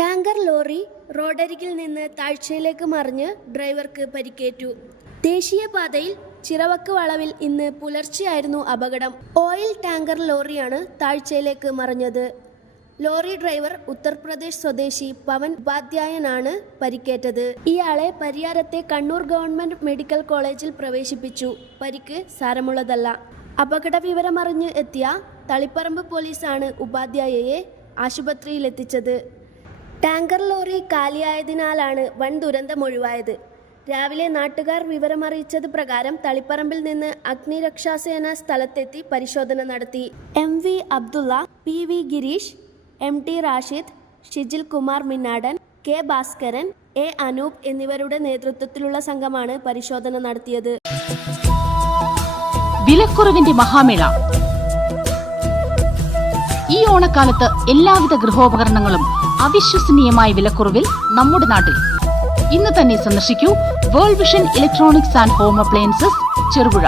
Tanker lorry റോഡരികിൽ നിന്ന് താഴ്ചയിലേക്ക് മറിഞ്ഞ് ഡ്രൈവർക്ക് പരിക്കേറ്റു. ദേശീയപാതയിൽ ചിറവക്ക് വളവിൽ ഇന്ന് പുലർച്ചെയായിരുന്നു അപകടം. ഓയിൽ ടാങ്കർ ലോറിയാണ് താഴ്ചയിലേക്ക് മറിഞ്ഞത്. ലോറി ഡ്രൈവർ ഉത്തർപ്രദേശ് സ്വദേശി പവൻ ഉപാധ്യായനാണ് പരിക്കേറ്റത്. ഇയാളെ പരിയാരത്തെ കണ്ണൂർ ഗവൺമെന്റ് മെഡിക്കൽ കോളേജിൽ പ്രവേശിപ്പിച്ചു. പരിക്ക് സാരമുള്ളതല്ല. അപകട വിവരമറിഞ്ഞ് എത്തിയ തളിപ്പറമ്പ് പോലീസാണ് ഉപാധ്യായയെ ആശുപത്രിയിലെത്തിച്ചത്. ടാങ്കർ ലോറി കാലിയായതിനാലാണ് വൻ ദുരന്തം ഒഴിവായത്. രാവിലെ നാട്ടുകാർ വിവരമറിയിച്ചത് പ്രകാരം തളിപ്പറമ്പിൽ നിന്ന് അഗ്നിരക്ഷാസേന സ്ഥലത്തെത്തി പരിശോധന നടത്തി. M V Abdulla P V Girish M T Rashid Shijil Kumar Minnadan K Bhaskaran A Anoop എന്നിവരുടെ നേതൃത്വത്തിലുള്ള സംഘമാണ് പരിശോധന നടത്തിയത്. വിലക്കുറവിന്റെ മഹാമേള. ഈ ഓണക്കാലത്ത് എല്ലാവിധ ഗൃഹോപകരണങ്ങളും അവിശ്വസനീയമായ വിലക്കുറവിൽ നമ്മുടെ നാട്ടിൽ. ഇന്ന് തന്നെ സന്ദർശിക്കൂ World Vision Electronics and Home Appliances Cherupuzha.